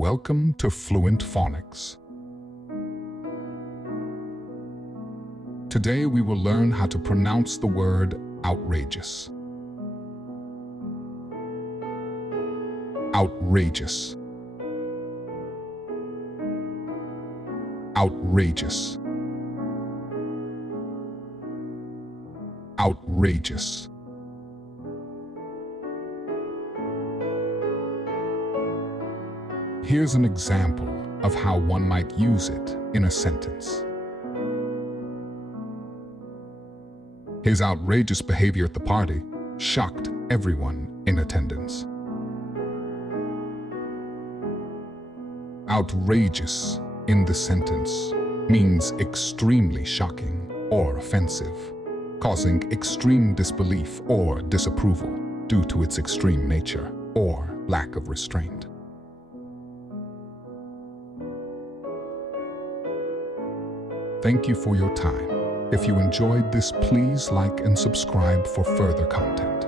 Welcome to Fluent Phonics. Today we will learn how to pronounce the word outrageous. Outrageous. Outrageous. Outrageous. Here's an example of how one might use it in a sentence. His outrageous behavior at the party shocked everyone in attendance. Outrageous in the sentence means extremely shocking or offensive, causing extreme disbelief or disapproval due to its extreme nature or lack of restraint. Thank you for your time. If you enjoyed this, please like and subscribe for further content.